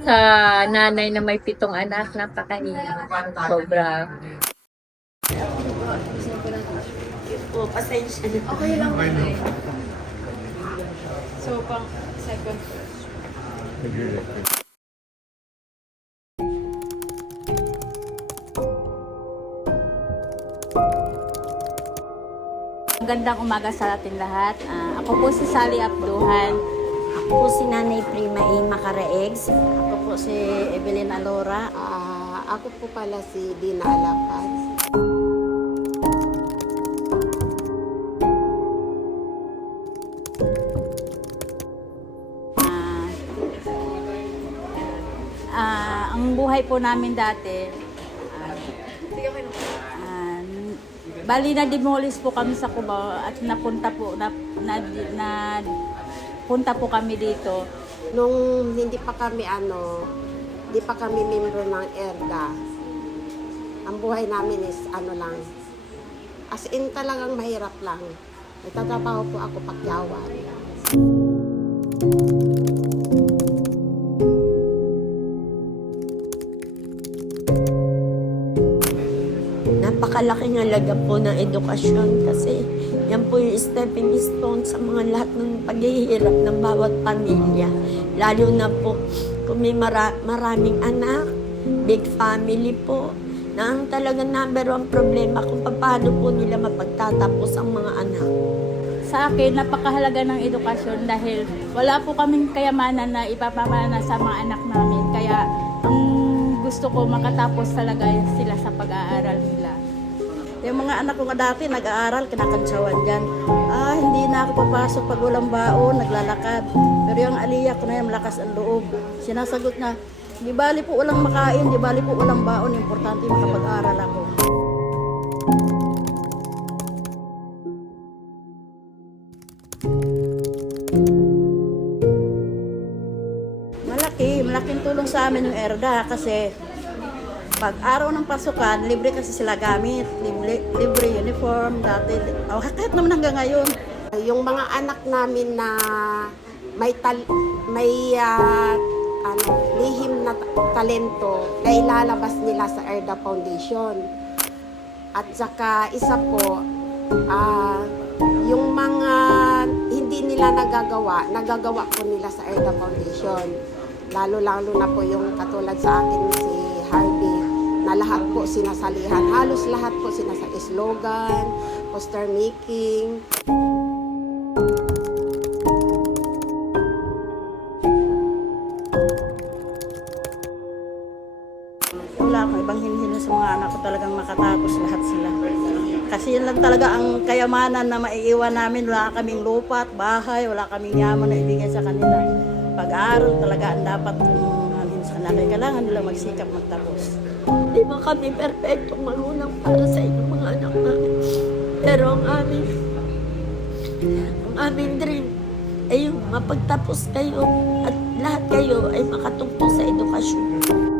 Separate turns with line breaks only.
Sa nanay na may pitong anak, napakahirap. Sobra.
Po, pasensya na.
Okay lang. Okay So, pang second.
Magandang umaga sa ating lahat. Ah, ako po si Sally Abduhan.
Ako po si Nanay Prima A. Macaraegs.
Ako po si Evelyn Alora.
Ah, ako po pala si Dina Alapaz.
Ah, ah, ang buhay po namin dati, ah, ah, bali na demolish po kami sa Cubao at napunta po na, na, na punta po kami dito.
Nung hindi pa kami ano, hindi pa kami membro ng ERDA, ang buhay namin is ano lang, as in talagang mahirap lang. Nagtatrabaho po ako pagyawan.
Napakalaking halaga po ng edukasyon kasi yan po yung stepping stone sa mga lahat ng paghihirap ng bawat pamilya. Lalo na po kung may mara- maraming anak, big family po, na ang talagang number one problema kung paano po nila mapagtatapos ang mga anak.
Sa akin, napakahalaga ng edukasyon dahil wala po kaming kayamanan na ipapamana sa mga anak namin. Kaya ang gusto ko makatapos talaga sila sa pag-aaral.
Yung mga anak ko nga dati nag-aaral, kinakantsawan dyan. Ah, hindi na ako papasok pag walang baon, naglalakad. Pero yung aliyah ko na yan, malakas ang loob. Sinasagot na, di bali po walang makain, di bali po walang baon, importante makapag-aral ako. Malaki, malaking tulong sa amin yung ERDA kasi pag araw ng pasukan, libre kasi sila gamit. Libre, libre uniform, dati. Oh, kahit naman hanggang ngayon.
Yung mga anak namin na may tal may ah, ano, lihim na ta- talento na ilalabas nila sa ERDA Foundation. At saka isa po, ah, yung mga hindi nila nagagawa, nagagawa po nila sa ERDA Foundation. Lalo-lalo na po yung katulad sa akin si na lahat po sinasalihan. Halos lahat po sinasa slogan, poster making,
Wala akong ibang hinhin sa mga anak ko talagang makatapos lahat sila. Kasi yun lang talaga ang kayamanan na maiiwan namin. Wala kaming lupa at bahay, wala kaming yaman na ibigay sa kanila. Pag-aaral talaga ang dapat kung kanila. Kailangan nila magsikap magtapos.
Di ba kami perfectong magulang para sa inyong mga anak namin? Pero ang aming, ang aming dream ay yung mapagtapos kayo at lahat kayo ay makatungtong sa edukasyon.